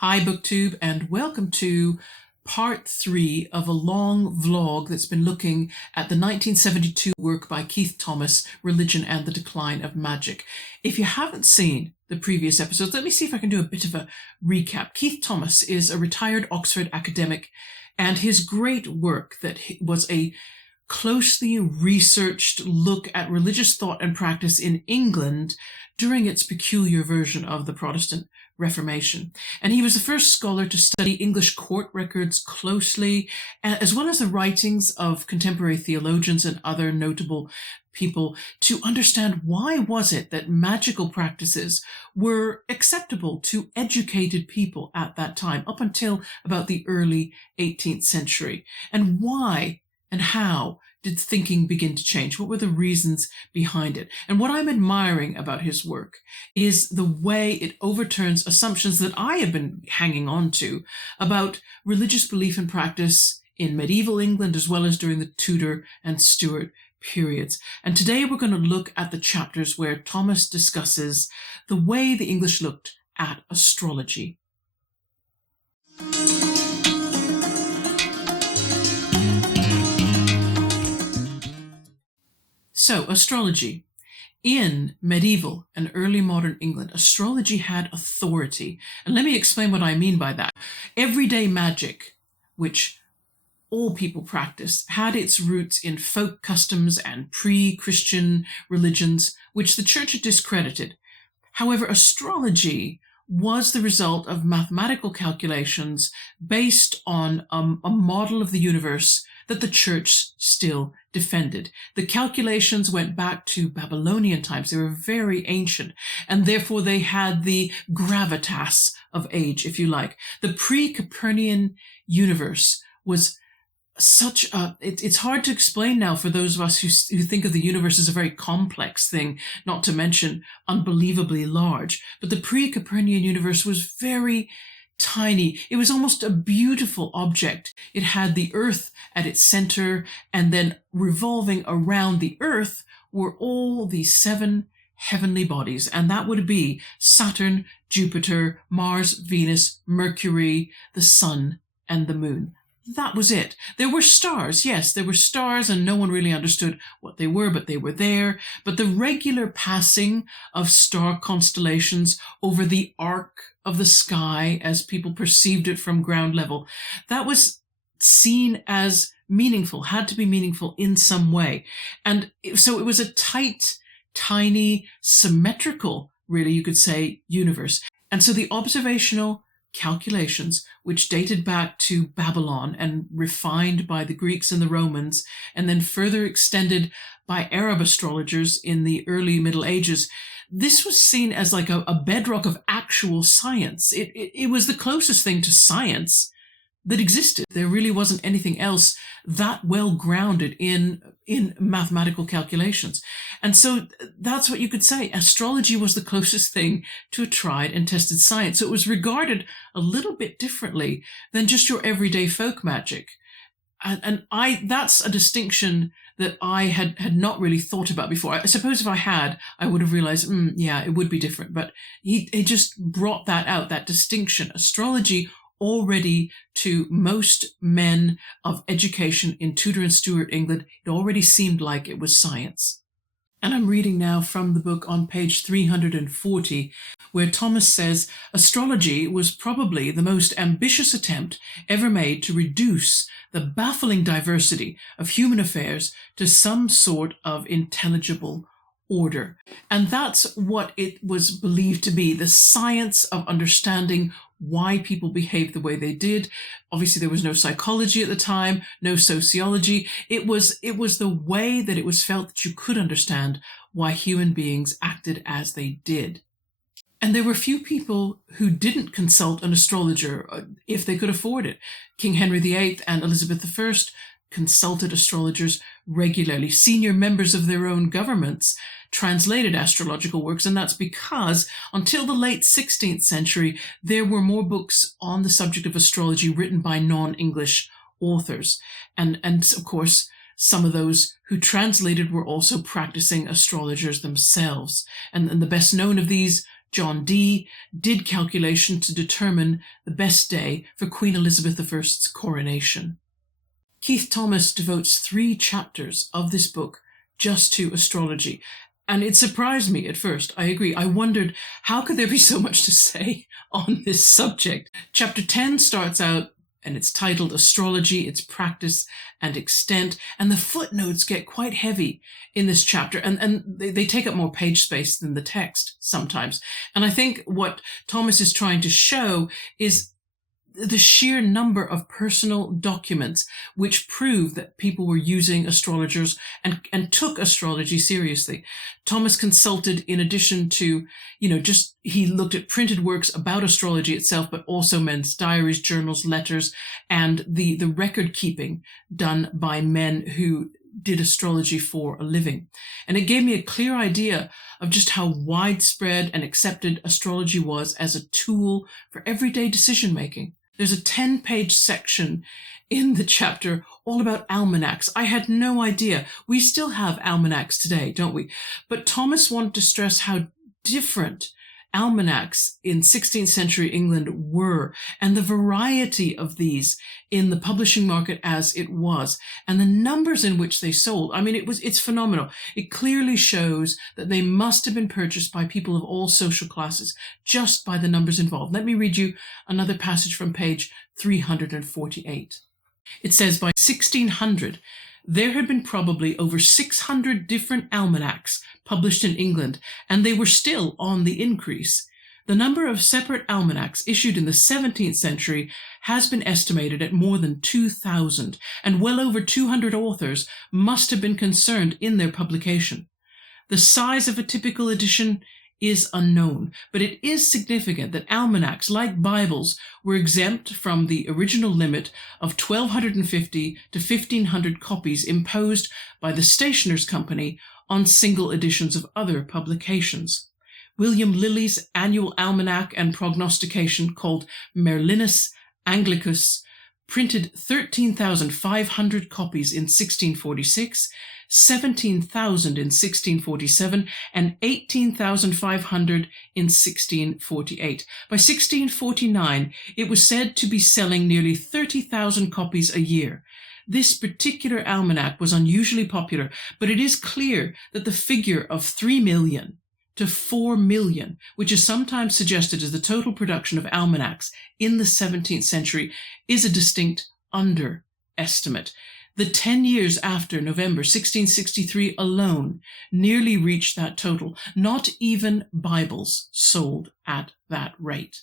Hi BookTube, and welcome to part 3 of a long vlog that's been looking at the 1972 work by Keith Thomas, Religion and the Decline of Magic. If you haven't seen the previous episodes, let me see if I can do a bit of a recap. Keith Thomas is a retired Oxford academic, and his great work that was a closely researched look at religious thought and practice in England during its peculiar version of the Protestant Reformation. And he was the first scholar to study English court records closely, as well as the writings of contemporary theologians and other notable people, to understand why was it that magical practices were acceptable to educated people at that time, up until about the early 18th century, and why and how did thinking begin to change? What were the reasons behind it? And what I'm admiring about his work is the way it overturns assumptions that I have been hanging on to about religious belief and practice in medieval England, as well as during the Tudor and Stuart periods. And today we're going to look at the chapters where Thomas discusses the way the English looked at astrology. So, astrology. In medieval and early modern England, astrology had authority. And let me explain what I mean by that. Everyday magic, which all people practiced, had its roots in folk customs and pre-Christian religions, which the church had discredited. However, astrology was the result of mathematical calculations based on a model of the universe that the church still defended. The calculations went back to Babylonian times. They were very ancient, and therefore they had the gravitas of age, if you like. The pre-Copernican universe was such a, it's hard to explain now for those of us who think of the universe as a very complex thing, not to mention unbelievably large. But the pre-Copernican universe was very tiny. It was almost a beautiful object. It had the Earth at its center, and then revolving around the Earth were all these 7 heavenly bodies, and that would be Saturn, Jupiter, Mars, Venus, Mercury, the Sun, and the Moon. That was it. There were stars, yes, there were stars, and no one really understood what they were, but they were there. But the regular passing of star constellations over the arc of the sky, as people perceived it from ground level, that was seen as meaningful, had to be meaningful in some way. And so it was a tight, tiny, symmetrical, really, you could say, universe. And so the observational calculations, which dated back to Babylon and refined by the Greeks and the Romans, and then further extended by Arab astrologers in the early Middle Ages, this was seen as like a bedrock of actual science. It was the closest thing to science that existed. There really wasn't anything else that well grounded in mathematical calculations. And so that's what you could say. Astrology was the closest thing to a tried and tested science. So it was regarded a little bit differently than just your everyday folk magic. And that's a distinction that I had not really thought about before. I suppose if I had, I would have realized, yeah, it would be different. But he just brought that out, that distinction. Astrology already, to most men of education in Tudor and Stuart England, it already seemed like it was science. And I'm reading now from the book on page 340, where Thomas says, astrology was probably the most ambitious attempt ever made to reduce the baffling diversity of human affairs to some sort of intelligible order. And that's what it was believed to be, the science of understanding why people behaved the way they did. Obviously, there was no psychology at the time, no sociology. It was the way that it was felt that you could understand why human beings acted as they did. And there were few people who didn't consult an astrologer if they could afford it. King Henry VIII and Elizabeth I consulted astrologers regularly. Senior members of their own governments translated astrological works, and that's because until the late 16th century, there were more books on the subject of astrology written by non-English authors. And of course, some of those who translated were also practicing astrologers themselves. And the best known of these John Dee, did calculations to determine the best day for Queen Elizabeth I's coronation. Keith Thomas devotes 3 chapters of this book just to astrology. And it surprised me at first, I agree. I wondered, how could there be so much to say on this subject? Chapter 10 starts out, and it's titled Astrology, Its Practice and Extent, and the footnotes get quite heavy in this chapter, and they take up more page space than the text sometimes. And I think what Thomas is trying to show is the sheer number of personal documents which prove that people were using astrologers and took astrology seriously. Thomas consulted, in addition to, he looked at printed works about astrology itself, but also men's diaries, journals, letters, and the record keeping done by men who did astrology for a living. And it gave me a clear idea of just how widespread and accepted astrology was as a tool for everyday decision making. There's a 10-page section in the chapter all about almanacs. I had no idea. We still have almanacs today, don't we? But Thomas wanted to stress how different almanacs in 16th century England were, and the variety of these in the publishing market as it was, and the numbers in which they sold. I mean, it's phenomenal. It clearly shows that they must have been purchased by people of all social classes, just by the numbers involved. Let me read you another passage from page 348. It says, by 1600, there had been probably over 600 different almanacs published in England, and they were still on the increase. The number of separate almanacs issued in the 17th century has been estimated at more than 2,000, and well over 200 authors must have been concerned in their publication. The size of a typical edition is unknown, but it is significant that almanacs, like Bibles, were exempt from the original limit of 1,250 to 1,500 copies imposed by the Stationers' Company on single editions of other publications. William Lilly's annual almanac and prognostication, called Merlinus Anglicus, printed 13,500 copies in 1646, 17,000 in 1647, and 18,500 in 1648. By 1649, it was said to be selling nearly 30,000 copies a year. This particular almanac was unusually popular, but it is clear that the figure of 3 million to 4 million, which is sometimes suggested as the total production of almanacs in the 17th century, is a distinct underestimate. The 10 years after November 1663 alone nearly reached that total. Not even Bibles sold at that rate.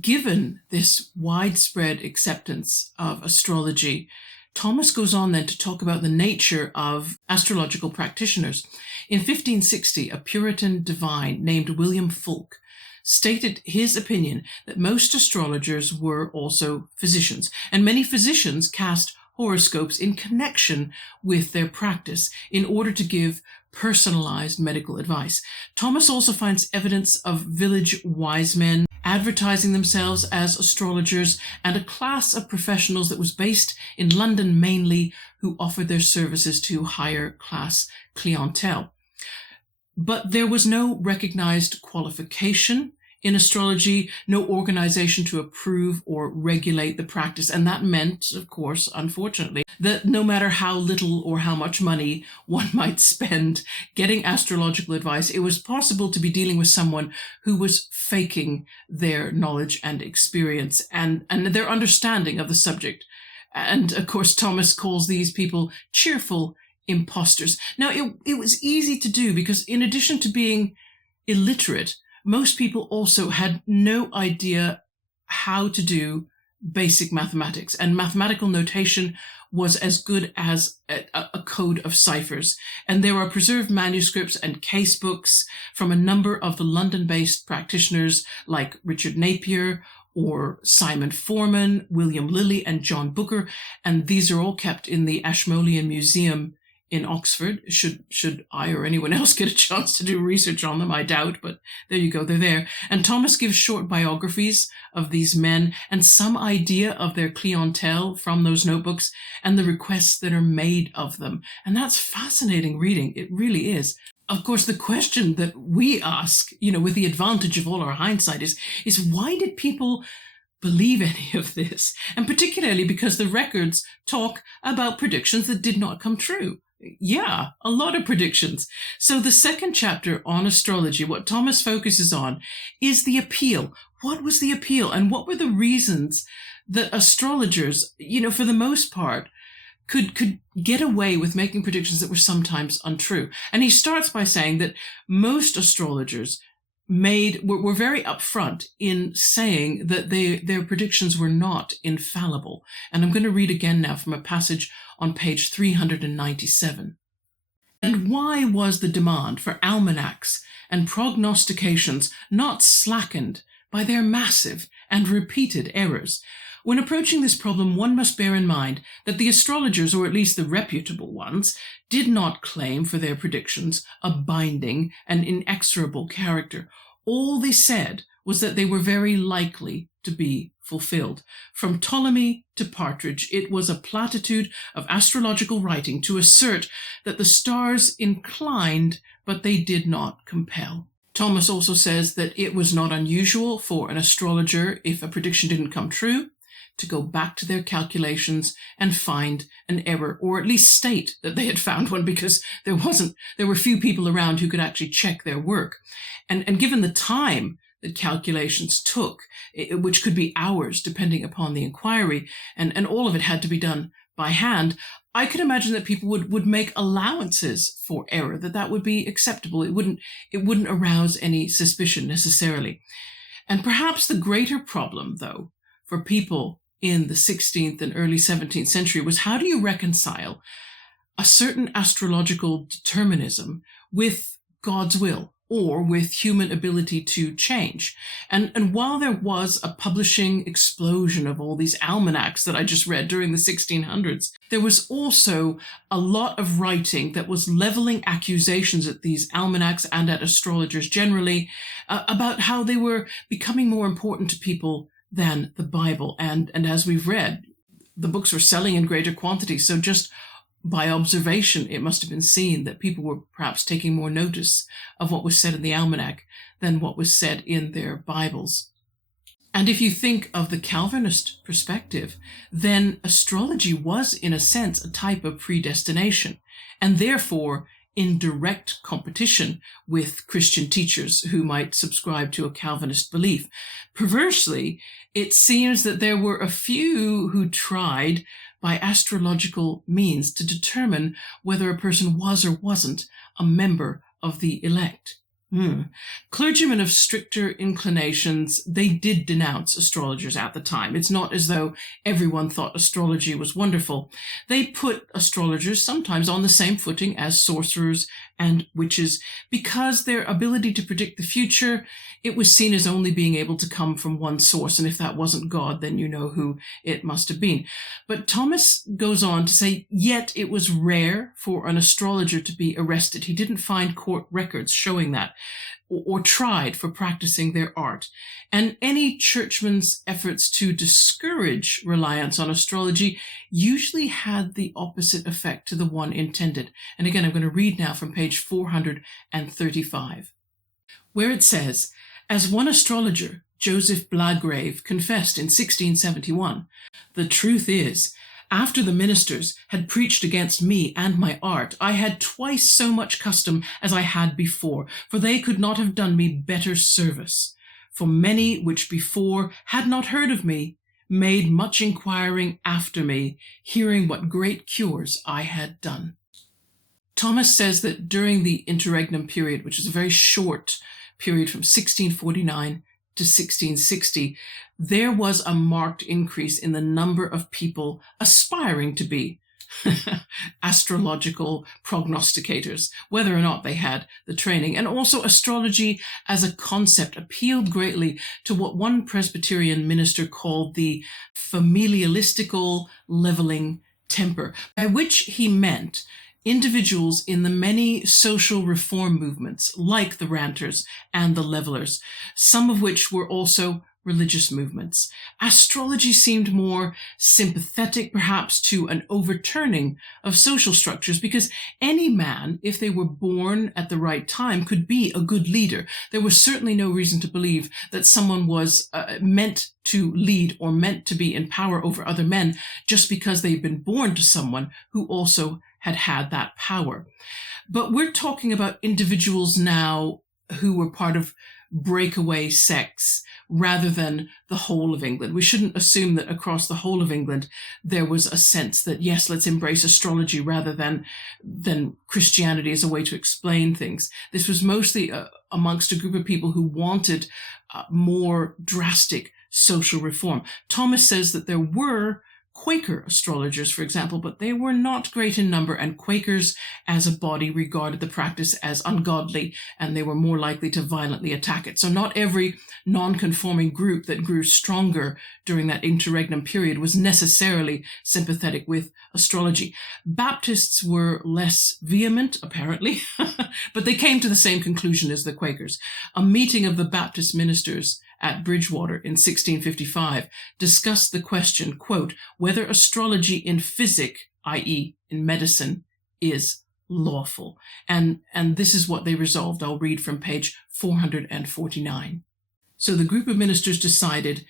Given this widespread acceptance of astrology, Thomas goes on then to talk about the nature of astrological practitioners. In 1560, a Puritan divine named William Fulke stated his opinion that most astrologers were also physicians, and many physicians cast horoscopes in connection with their practice in order to give personalized medical advice. Thomas also finds evidence of village wise men advertising themselves as astrologers, and a class of professionals that was based in London mainly, who offered their services to higher class clientele. But there was no recognized qualification in astrology, no organization to approve or regulate the practice. And that meant, of course, unfortunately, that no matter how little or how much money one might spend getting astrological advice, it was possible to be dealing with someone who was faking their knowledge and experience and their understanding of the subject. And of course, Thomas calls these people cheerful imposters. Now, it was easy to do because in addition to being illiterate, most people also had no idea how to do basic mathematics, and mathematical notation was as good as a code of ciphers. And there are preserved manuscripts and casebooks from a number of the London-based practitioners like Richard Napier or Simon Foreman, William Lilly, and John Booker, and these are all kept in the Ashmolean Museum in Oxford. Should I or anyone else get a chance to do research on them, I doubt, but there you go, they're there. And Thomas gives short biographies of these men and some idea of their clientele from those notebooks and the requests that are made of them. And that's fascinating reading, it really is. of course, the question that we ask, with the advantage of all our hindsight, is why did people believe any of this? And particularly because the records talk about predictions that did not come true. Yeah, a lot of predictions. So the second chapter on astrology, what Thomas focuses on is the appeal. What was the appeal, and what were the reasons that astrologers, for the most part, could get away with making predictions that were sometimes untrue? And he starts by saying that most astrologers were very upfront in saying that their predictions were not infallible. And I'm going to read again now from a passage on page 397. And why was the demand for almanacs and prognostications not slackened by their massive and repeated errors? When approaching this problem, one must bear in mind that the astrologers, or at least the reputable ones, did not claim for their predictions a binding and inexorable character. All they said was that they were very likely to be fulfilled. From Ptolemy to Partridge, it was a platitude of astrological writing to assert that the stars inclined, but they did not compel. Thomas also says that it was not unusual for an astrologer, if a prediction didn't come true, to go back to their calculations and find an error, or at least state that they had found one, because there were few people around who could actually check their work. And given the time that calculations took, which could be hours depending upon the inquiry, and all of it had to be done by hand, I could imagine that people would make allowances for error, that would be acceptable. It wouldn't arouse any suspicion necessarily. And perhaps the greater problem, though, for people in the 16th and early 17th century was, how do you reconcile a certain astrological determinism with God's will, or with human ability to change? And while there was a publishing explosion of all these almanacs that I just read during the 1600s, there was also a lot of writing that was leveling accusations at these almanacs and at astrologers generally about how they were becoming more important to people than the Bible. And as we've read, the books were selling in greater quantities. So just by observation, it must have been seen that people were perhaps taking more notice of what was said in the almanac than what was said in their Bibles. And if you think of the Calvinist perspective, then astrology was, in a sense, a type of predestination, and therefore in direct competition with Christian teachers who might subscribe to a Calvinist belief. Perversely, it seems that there were a few who tried by astrological means to determine whether a person was or wasn't a member of the elect. Clergymen of stricter inclinations, they did denounce astrologers at the time. It's not as though everyone thought astrology was wonderful. They put astrologers sometimes on the same footing as sorcerers and witches, because their ability to predict the future, it was seen as only being able to come from one source, and if that wasn't God, then you know who it must have been. But Thomas goes on to say, yet it was rare for an astrologer to be arrested. He didn't find court records showing that, or tried for practicing their art. And any churchman's efforts to discourage reliance on astrology usually had the opposite effect to the one intended. And again, I'm going to read now from page 435, where it says, as one astrologer, Joseph Blagrave, confessed in 1671, the truth is, after the ministers had preached against me and my art, I had twice so much custom as I had before, for they could not have done me better service. For many which before had not heard of me, made much inquiring after me, hearing what great cures I had done. Thomas says that during the interregnum period, which is a very short period from 1649 to 1660, there was a marked increase in the number of people aspiring to be astrological prognosticators, whether or not they had the training. And also astrology as a concept appealed greatly to what one Presbyterian minister called the familialistical leveling temper, by which he meant individuals in the many social reform movements like the Ranters and the Levelers, some of which were also religious movements. Astrology seemed more sympathetic, perhaps, to an overturning of social structures, because any man, if they were born at the right time, could be a good leader. There was certainly no reason to believe that someone was meant to lead or meant to be in power over other men just because they'd been born to someone who also had that power. But we're talking about individuals now who were part of breakaway sects rather than the whole of England. We shouldn't assume that across the whole of England there was a sense that, yes, let's embrace astrology rather than Christianity as a way to explain things. This was mostly amongst a group of people who wanted more drastic social reform. Thomas says that there were Quaker astrologers, for example, but they were not great in number, and Quakers as a body regarded the practice as ungodly, and they were more likely to violently attack it. So not every non-conforming group that grew stronger during that interregnum period was necessarily sympathetic with astrology. Baptists were less vehement, apparently, but they came to the same conclusion as the Quakers. A meeting of the Baptist ministers at Bridgewater in 1655 discussed the question, quote, whether astrology in physic, i.e. in medicine, is lawful. And this is what they resolved. I'll read from page 449. So the group of ministers decided,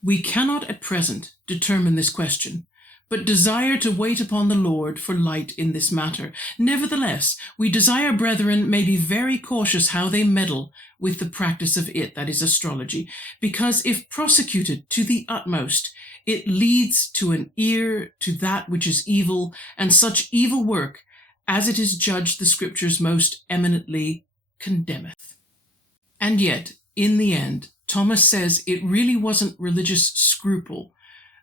we cannot at present determine this question, but desire to wait upon the Lord for light in this matter. Nevertheless, we desire brethren may be very cautious how they meddle with the practice of it, that is astrology, because if prosecuted to the utmost, it leads to an ear to that which is evil, and such evil work as it is judged the scriptures most eminently condemneth. And yet, in the end, Thomas says it really wasn't religious scruple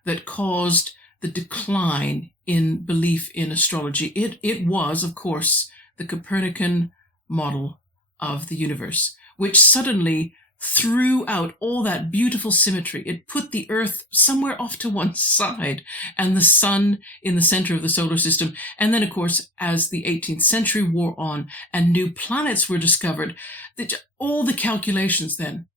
that caused the decline in belief in astrology. It was, of course, the Copernican model of the universe, which suddenly threw out all that beautiful symmetry. It put the Earth somewhere off to one side and the sun in the center of the solar system. And then, of course, as the 18th century wore on and new planets were discovered, all the calculations then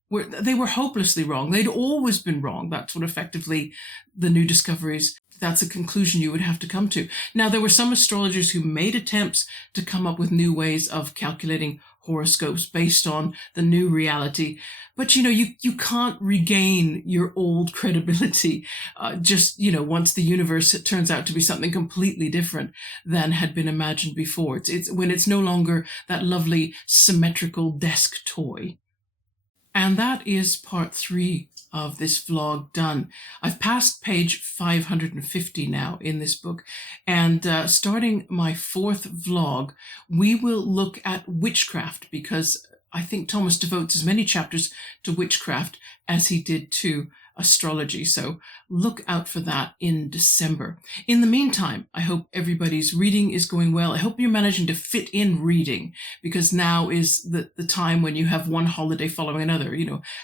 they were hopelessly wrong. They'd always been wrong. That's what effectively the new discoveries, that's a conclusion you would have to come to. Now, there were some astrologers who made attempts to come up with new ways of calculating horoscopes based on the new reality. But, you can't regain your old credibility once the universe turns out to be something completely different than had been imagined before. It's when it's no longer that lovely symmetrical desk toy. And that is part 3 of this vlog done. I've passed page 550 now in this book, and starting my 4th vlog, we will look at witchcraft, because I think Thomas devotes as many chapters to witchcraft as he did to astrology. So look out for that in December. In the meantime, I hope everybody's reading is going well. I hope you're managing to fit in reading, because now is the time when you have one holiday following another,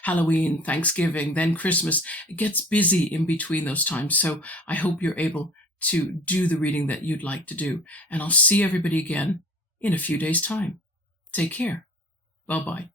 Halloween, Thanksgiving, then Christmas. It gets busy in between those times. So I hope you're able to do the reading that you'd like to do. And I'll see everybody again in a few days' time. Take care. Bye-bye.